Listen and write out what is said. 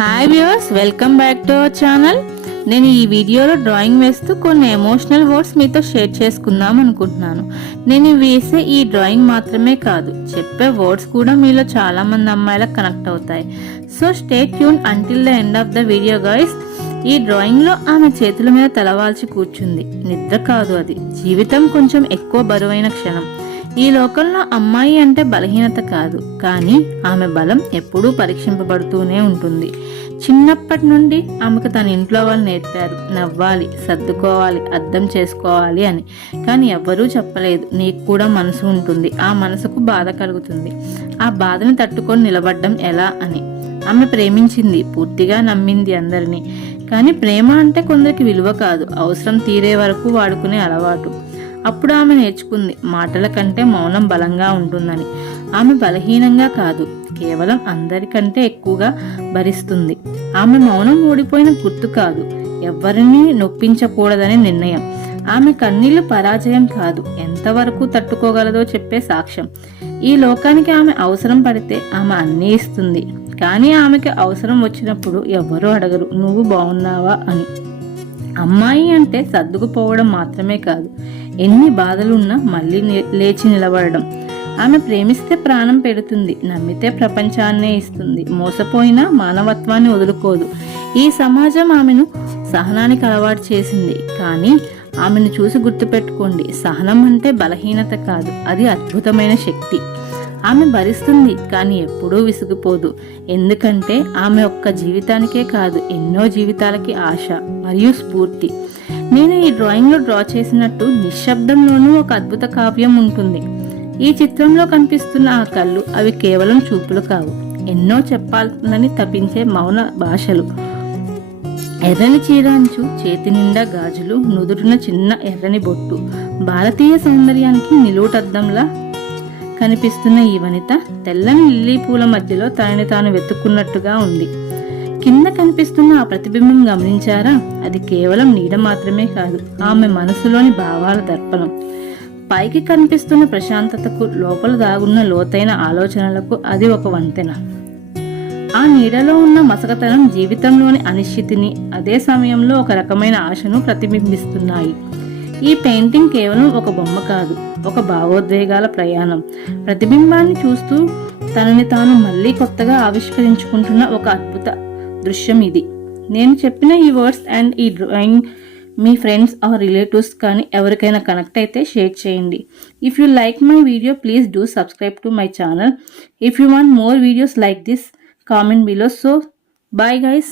Hi viewers, welcome back to our channel. నేను ఈ వీడియోలో డ్రాయింగ్ వేస్తూ కొన్ని ఎమోషనల్ వర్డ్స్ మీతో షేర్ చేసుకుందాం అనుకుంటున్నాను. నేను వేసే ఈ డ్రాయింగ్ మాత్రమే కాదు, చెప్పే వర్డ్స్ కూడా మీలో చాలా మంది అమ్మాయిలకు కనెక్ట్ అవుతాయి. So stay tune until the end of the video guys. ఈ డ్రాయింగ్ లో ఆమె చేతుల మీద తలవాల్చి కూర్చుంది. నిద్ర కాదు, అది జీవితం కొంచెం ఎక్కువ బరువైన క్షణం. ఈ లోకంలో అమ్మాయి అంటే బలహీనత కాదు, కానీ ఆమె బలం ఎప్పుడూ పరీక్షింపబడుతూనే ఉంటుంది. చిన్నప్పటి నుండి ఆమెకు తన ఇంట్లో వాళ్ళు నేర్పారు, నవ్వాలి, సర్దుకోవాలి, అర్థం చేసుకోవాలి అని. కానీ ఎవ్వరూ చెప్పలేదు, నీకు కూడా మనసు ఉంటుంది, ఆ మనసుకు బాధ కలుగుతుంది, ఆ బాధను తట్టుకొని నిలబడ్డం ఎలా అని. ఆమె ప్రేమించింది, పూర్తిగా నమ్మింది అందరినీ. కానీ ప్రేమ అంటే కొందరికి విలువ కాదు, అవసరం తీరే వరకు వాడుకునే అలవాటు. అప్పుడు ఆమె నేర్చుకుంది, మాటల కంటే మౌనం బలంగా ఉంటుందని. ఆమె బలహీనంగా కాదు, కేవలం అందరికంటే ఎక్కువగా భరిస్తుంది. ఆమె మౌనం ఓడిపోయిన గుర్తు కాదు, ఎవరిని నొప్పించకూడదనే నిర్ణయం. ఆమె కన్నీళ్లు పరాజయం కాదు, ఎంతవరకు తట్టుకోగలదో చెప్పే సాక్ష్యం. ఈ లోకానికి ఆమె అవసరం పడితే ఆమె అన్నీ ఇస్తుంది, కానీ ఆమెకి అవసరం వచ్చినప్పుడు ఎవ్వరూ అడగరు, నువ్వు బాగున్నావా అని. అమ్మాయి అంటే సర్దుకుపోవడం మాత్రమే కాదు, ఎన్ని బాధలున్నా మళ్ళీ లేచి నిలబడడం. ఆమె ప్రేమిస్తే ప్రాణం పెడుతుంది, నమ్మితే ప్రపంచాన్నే ఇస్తుంది, మోసపోయినా మానవత్వాన్ని వదులుకోదు. ఈ సమాజం ఆమెను సహనానికి అలవాటు చేసింది, కానీ ఆమెను చూసి గుర్తుపెట్టుకోండి, సహనం అంటే బలహీనత కాదు, అది అద్భుతమైన శక్తి. ఆమె భరిస్తుంది, కానీ ఎప్పుడూ విసిగిపోదు. ఎందుకంటే ఆమె ఒక్క జీవితానికే కాదు, ఎన్నో జీవితాలకి ఆశ మరియు స్ఫూర్తి. నేను ఈ డ్రాయింగ్లో డ్రా చేసినట్టు నిశ్శబ్దంలోనూ ఒక అద్భుత కావ్యం ఉంటుంది. ఈ చిత్రంలో కనిపిస్తున్న ఆ కళ్ళు, అవి కేవలం చూపులు కావు, ఎన్నో చెప్పాలని తప్పించే మౌన భాషలు. ఎర్రని చీరాంచు, చేతి నిండా గాజులు, నుదురున చిన్న ఎర్రని బొట్టు, భారతీయ సౌందర్యానికి నిలువుటద్దంలా కనిపిస్తున్న ఈ వనిత తెల్లని లిల్లీ పూల మధ్యలో తనని తాను వెతుక్కున్నట్టుగా ఉంది. కింద కనిపిస్తున్న ఆ ప్రతిబింబం గమనించారా? అది కేవలం నీడ మాత్రమే కాదు, ఆమె మనసులోని భావాల దర్పణం. పైకి కనిపిస్తున్న ప్రశాంతతకు, లోపల దాగున్న లోతైన ఆలోచనలకు అది ఒక వంతెన. ఆ నీడలో ఉన్న మసకతనం జీవితంలోని అనిశ్చితిని, అదే సమయంలో ఒక రకమైన ఆశను ప్రతిబింబిస్తున్నాయి. ఈ పెయింటింగ్ కేవలం ఒక బొమ్మ కాదు, ఒక భావోద్వేగాల ప్రయాణం. ప్రతిబింబాన్ని చూస్తూ తనని తాను మళ్ళీ కొత్తగా ఆవిష్కరించుకుంటున్న ఒక అద్భుత దృశ్యం ఇది. నేను చెప్పిన ఈ వర్డ్స్ అండ్ ఈ డ్రాయింగ్ మీ ఫ్రెండ్స్ ఆర్ రిలేటివ్స్ కానీ ఎవరికైనా కనెక్ట్ అయితే షేర్ చేయండి. If you like my video please do subscribe to my channel. If you want more videos like this, comment below. So bye guys.